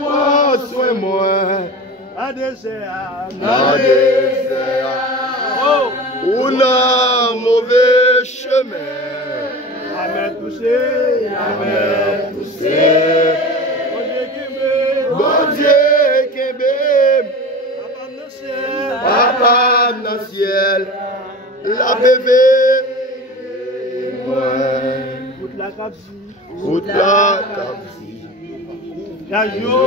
Prends soin moi. Un désert. On a mauvais chemin. Amen poussé. Amen poussé. Bon Dieu qui m'aime. Papa dans le ciel. La bébé. Route la capsi. Route la capsi. Cajou.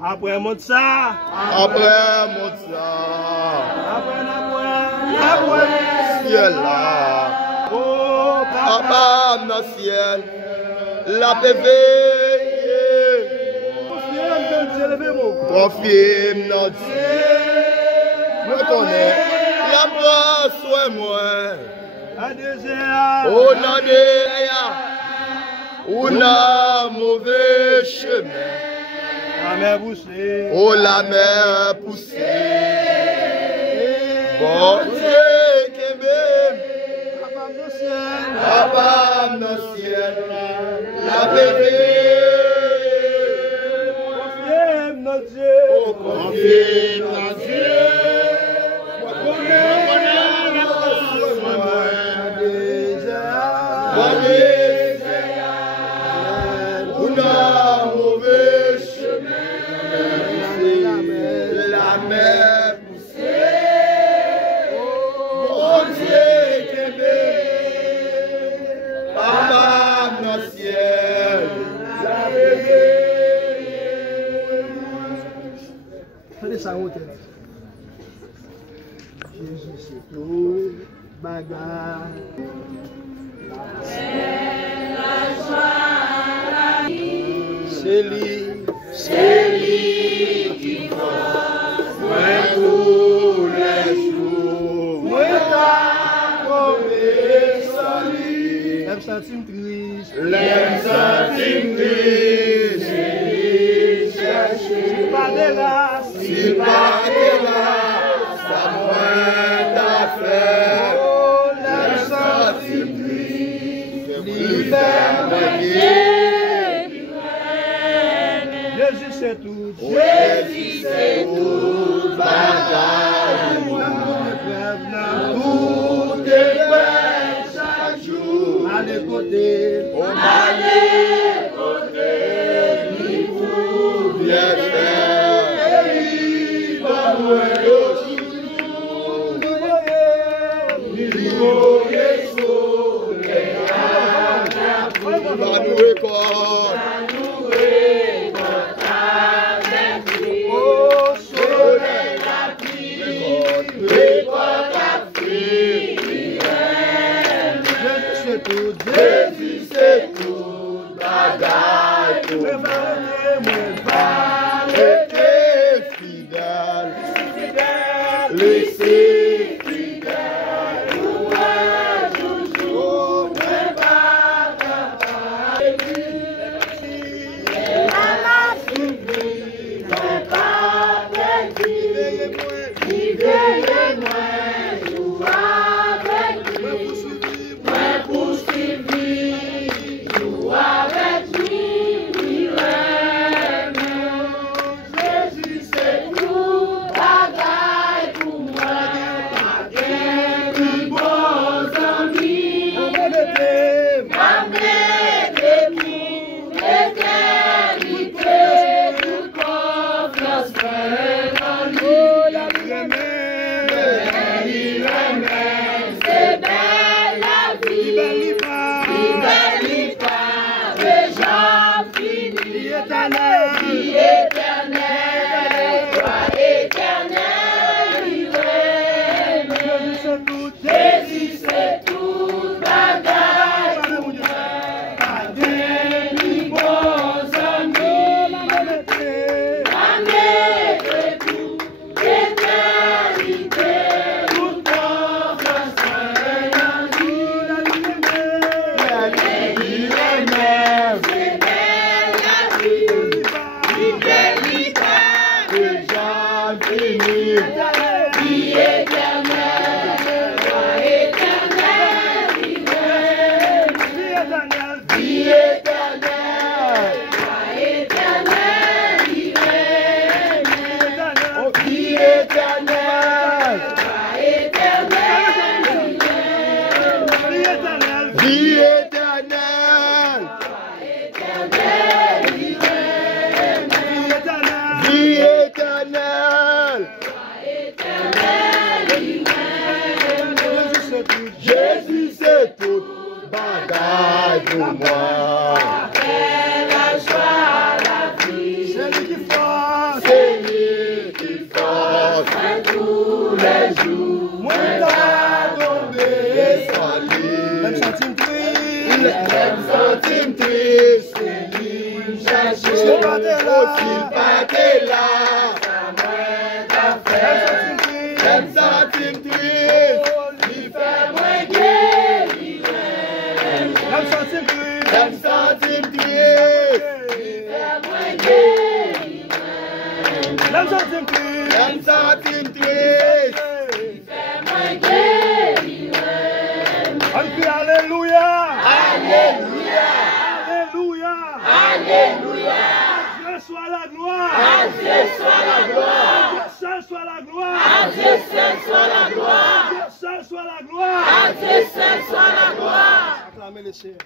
Après mon ça. Après mon ça. Après ciel là. Oh, papa dans le ciel. La bébé. Confirme notre Dieu. Me connais. La brosse soin moi. On a on a mauvais chemin. La mer poussée. Oh la mer poussée. Bon Dieu qui m'aime. Papa dans le ciel. La bébé. Confirme notre Dieu. Oh confirme notre Dieu. Jésus c'est tout bagarre. C'est lui qui force tous les jours. Moi t'as trouvé solide. L'aime sentim triste. L'aime sentim triste. Si pas de là, si pas de là. Jésus c'est tout. Jésus c'est tout. Bagaille. Tout épreuve chaque jour. Allez côté. On allait côté. Il faut bien faire. Il va loin. Jésus c'est tout, bagaille pour rester fidèle, laissez fidèle, toujours ne pas capable, ne pas perdu, veillez-moi, joue avec lui. Vie éternelle, loi éternelle, vie éternelle, vie éternelle, loi éternelle, vie éternelle, vie éternelle, loi éternelle, vie éternelle, vie éternelle. Jésus c'est tout bagaille pour moi. Après la joie, la vie, c'est lui qui force, tous les jours. Moi t'as tombé sans lui. Même centime triste, c'est lui chercher. S'il pas t'es là, même centime triste, il fait moins guérir. Même centime triste, il fait moins guérir. Même centime triste, il fait moins guérir. On crie alléluia, alléluia, alléluia, alléluia. Dieu soit la gloire, Dieu soit la gloire, Dieu seul soit la gloire, Dieu seul soit la gloire, Dieu seul soit la gloire, Dieu seul soit la gloire. Acclamez le Seigneur.